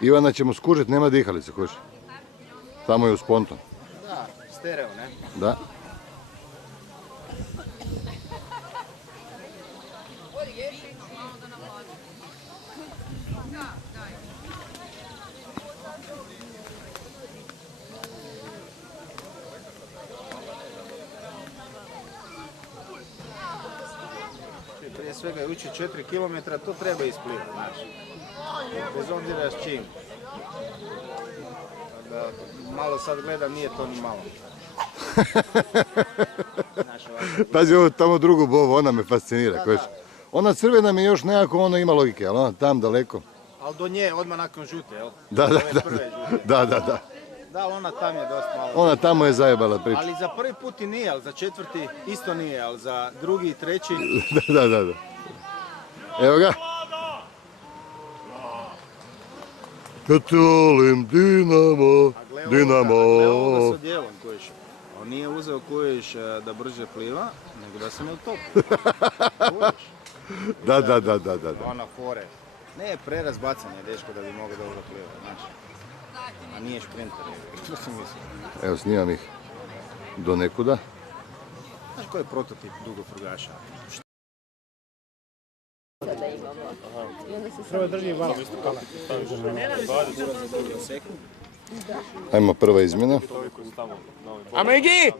Ivana ćemo skužiti, nema dihalice, hoće. Tamo je uz ponton. Da, stereo, ne? Da. Prije svega je ući 4 km, to treba isplivati, znači. Bez obzira s čim. Da, malo sad gledam, nije to ni malo. Pazi ovo tamo drugu bovu, ona me fascinira. Da. Ona crvena mi još nekako ono ima logike, ali ona tam daleko. Ali do nje odmah nakon žute, jel? Da. Da, ona tam je dosta malo. Ona tamo je zajebala priču. Ali za prvi put i nije, ali za četvrti isto nije, ali za drugi i treći... Da. Evo ga. Kad te volim, Dinamo. Gleda ovoga s odjelom kojiš. On nije uzeo kojiš da brže pliva, nego da se ne utopi. Da. Ona fore. Ne, prerazbacanje, dečko, da bi mogao dobro plivati, znaš. A nije šprinter, što sam mislio. Evo, snimam ih do nekuda. Znaš koji je prototip dugofrugaša? Prvo drži vala. Ajmo, prva izmjena. A Megi!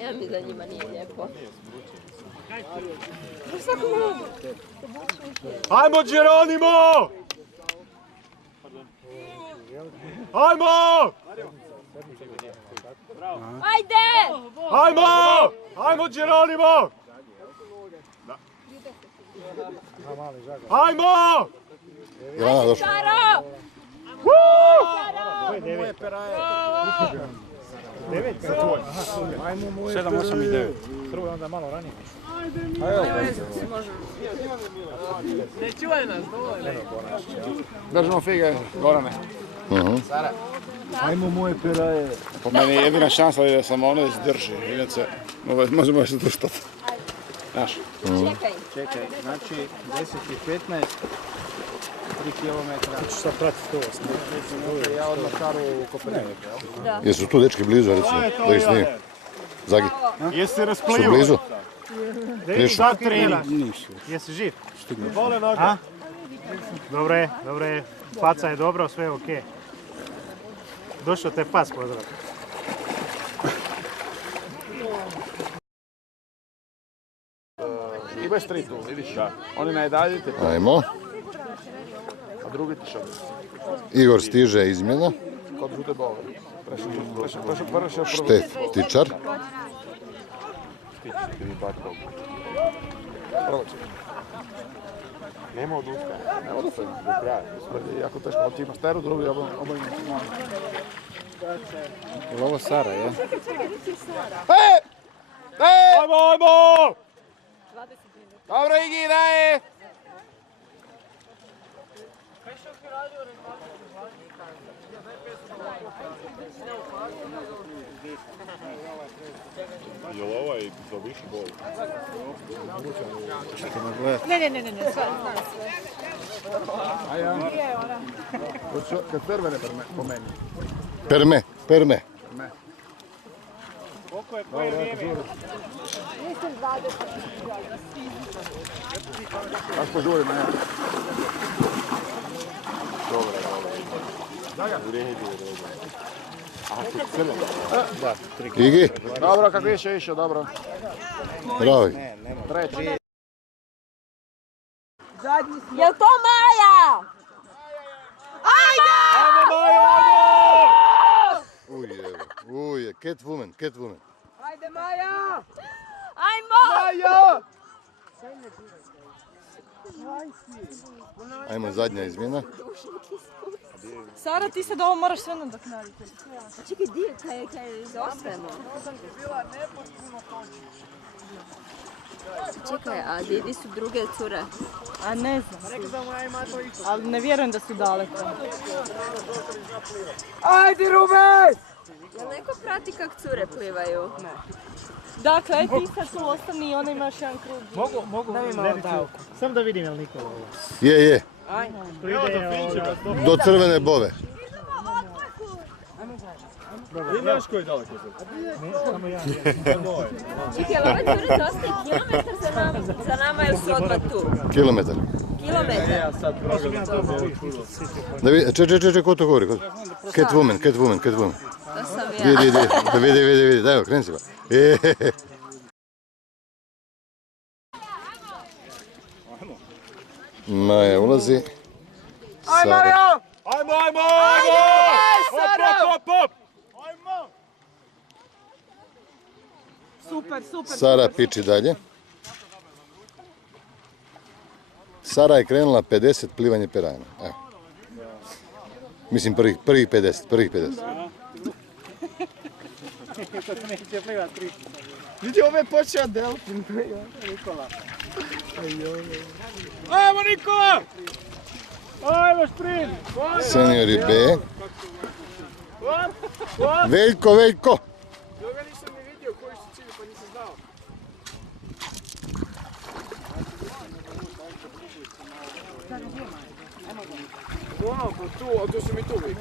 Ja mi da njima nije lijepo. Ajmo Geronimo! Ajmo! Ajde! Ajmo Geronimo! Ajmo! Ivana, došla. Šaro! Moje peraje. 9? Ajmo moje 7, 8 i 9. Prvo je onda malo ranije. Ne čuvaj nas, dovoljno. Držimo fige, Gorane. Ajmo moje peraje. Po meni je jedina šansa da sam ono izdrži. Inače, možemo još zadržati. Znaš. Čekaj, znači 10 i 15, 3 km. Ću sad pratiti to. Ja odmah Karu u Koperniku. Jesu tu dečki blizu, recimo, da ih snimim? Zagi. Jesi se Su rasplivao? blizu? Sad trena. Jesi živ? Bole noga. Dobro je. Faca je dobro, sve je okej. Došao te pas pozdrav. Imaš 3 tu, vidiš? Oni najdalje te... Ajmo. A drugi ti šao. Igor stiže izmjena. Kod žute bove. Prešao prvi. Štetičar. Prvo će. Nema odustaja. Nema odustaja do kraja. Jako teško, ali ti imaš teru, drugi obojimo se malo. Je li ovo Sara, je? Ajmo! Dobro, Igi, daje! Je li ovaj za viši bol? Ne, sve. A ja? Kad crvene po meni. Perme. Koliko je koje vrijeme? Mislim 20. Kako požurimo, ja? Dobro. U redu. Aha, tu crvene. Da, 3 km. Igi. Dobro, kako više išao, dobro. Pravi. Treći. Jel to Maja? Uje, Catwoman. Ajde Maja! Ajmo! Ajmo, zadnja izmjena. Sara, ti sad ovo moraš sve nadoknaditi. Čekaj, kaj zaostajemo? Čekaj, a gdje su druge cure? A ne znam. Ali ne vjerujem da su daleko. Ajde, Ruben! Jel neko prati kak cure plivaju? Ne. Dakle, ti sad tu ostani i onda imaš jedan krug. Mogu, Daj mi malo Vericu, davku. sam da vidim je li Nikola ovo. Je. Što ide, Do crvene bove. Ideš koji je daleko samo jedan. Čekaj, ali ove cure zaostaje kilometar za nama ili su odmah tu? Kilometar. Kilometar? Da vidi, čekaj, ko to govori? Catwoman. To sam ja. Vidi, daj, kreni se ba. Maja ulazi. Sara. Ajmo! Hop! Super. Sara piči dalje. Sara je krenula 50 plivanje perajna. Evo. Mislim prvih 50. Neće plivat tri. Vidi, ovo je počeo delfin. Ajmo Nikola! Ajmo sprint! Seniori B. Veljko! Toga nisam ni vidio koji su cilji, pa nisam znao. Ono, pa tu, a tu su mi tu vi.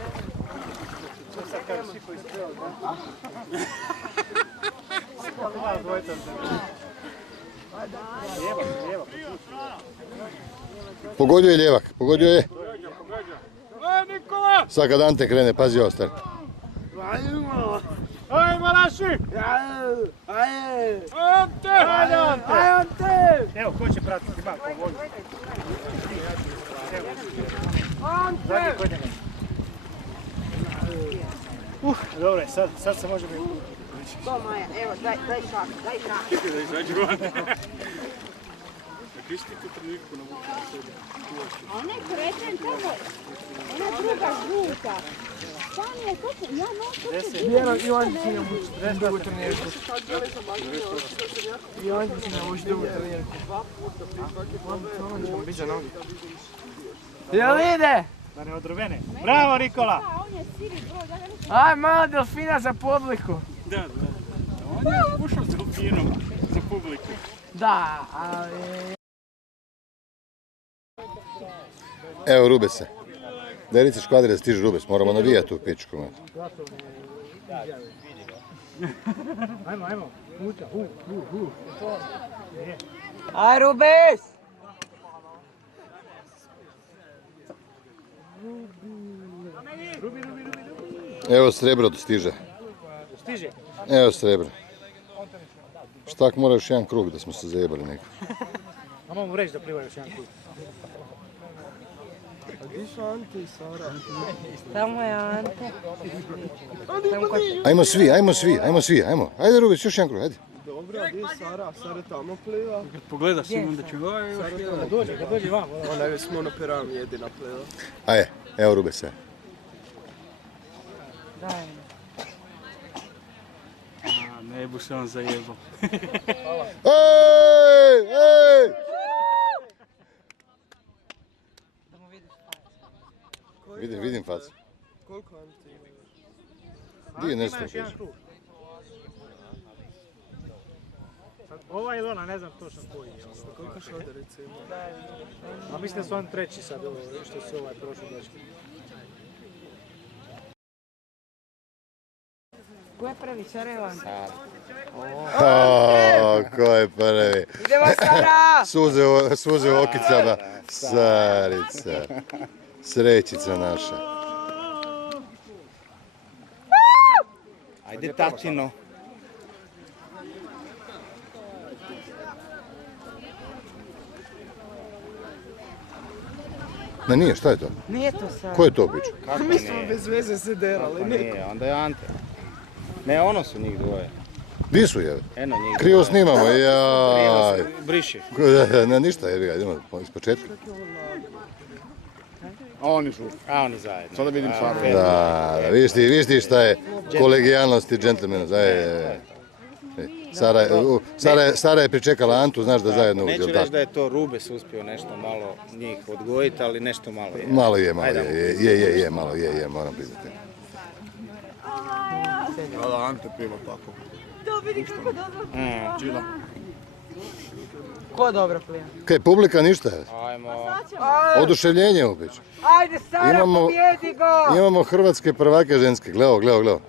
Pogodio je ljevak, je. Ajmo Nikola! Sad kad Ante krene, pazi ovo stari. Ajmo naši! Ante! Evo, ko će pratiti malo po vodu? Ante! Dobro je, sad se možemo i uključiti. To Maja, evo, daj šak. Čekaj da izađu van. Kriš ti tu trenutku navuči na sebi? A onaj kreten tamo, ona druga žuta. Tam je kako, ja nosim. Vjera, i on će navući drugu trenirku. I on će navući drugu trenirku. Jel ide? Da ne odrvene. Bravo Nikola! Aj, malo delfina za publiku. Da. On je ušao s delfinom za publiku. Da, ali... Evo Rubese. Derice škvadre da stiže Rubes, moramo navijati tu pičku. Ajmo. Aj, Rubes! Evo srebro stiže. Stiže. Evo srebro. Štak mora još jedan krug da smo se zajebali neko. A mogu reći da pliva još jedan krug. Gdje su Ante i Sara? Tamo je Ante. Ajmo svi. Ajde Rubes, još jedan krug, ajde. Dobro, a gdje je Sara? Sara tamo pliva. Kad pogledaš im onda će Kad dođe vam. Ona je smo na peram jedina pliva. Ajde, evo Rubese. Daj. Ne bu se on zajebao. Ej! Vidim facu. Koliko Ante ima? Di je Ima nešto? još jedan krug. Ova ili ona, ne znam točno koji je. Koliko šoderice ima? A mislim da su on treći sad, što su ovaj prošli došli. Ko je prvi, Sara ili Ante? Ko je prvi? Idemo Sara! Suze u okicama. Sarica. Srećica naša. Ajde tatino. Ne, nije, šta je to? Nije to Sara. Ko je to pič? Kako Mi smo nije? bez veze se derali. Kako nije? Onda je Ante. Ne, ono su njih dvoje. Di su je? Eno njih Krivo dvoje. snimamo, jaj. Briši. Ne, ništa, jebi ga, idemo iz početka. A oni su. A oni zajedno. Sada vidim Saru. Da, vidiš ti šta je kolegijalnost i džentlmena. Sara je pričekala Antu, znaš da zajedno uđe, Neću jel reći tako? da je to Rubes uspio nešto malo njih odgojiti, ali nešto malo je. Malo je, Ajde. moram priznati. Da, Ante pliva tako. vidi kako dobro pliva. Ko dobro pliva? Kaj, publika ništa? Ajmo. Oduševljenje ubić. Ajde, Sara, pobjedi go! Imamo hrvatske prvake ženske, gledao.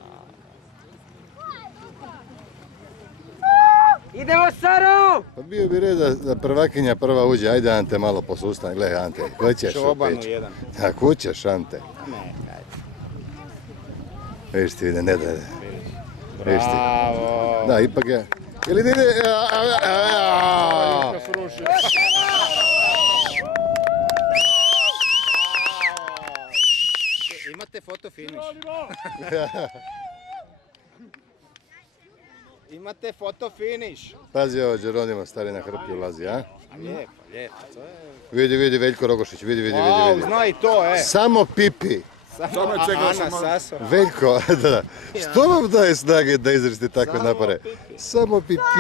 Idemo, Saro! Pa bio bi red da prvakinja prva uđe, ajde Ante malo posustani, gledaj Ante, hoćeš u Čobanu pić. jedan. A kućeš Ante. Ne, ajde. Vidiš ti vide, ne da. Vidiš ti. Bravo. Da, ipak je. Ili ide... Imate foto finish. Imate foto finish. Pazi ovo, Geronimo stari na hrpi ulazi, a? Lijepo, lijepo. To je... Vidi Veljko Rogošić, vidi. Wow, zna i to, Samo pipi. Samo Ana Sasora. Veljko, da. Što vam daje snage da izresti takve napore? Samo pipi. Ko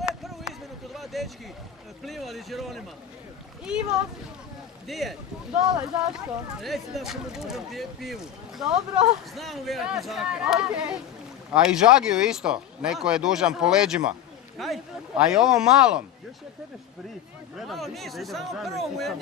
je prvu izmjenu kod dva dečki plivali Geronima? Ivo, Gdje je? dole, zašto? Reci da sam mu dužan pivu. Dobro, Znam uvjerati zakaj. okej. A i Žagiju isto. Neko je dužan po leđima. Kaj? A i ovom malom. Malo nisam, samo prvo mu je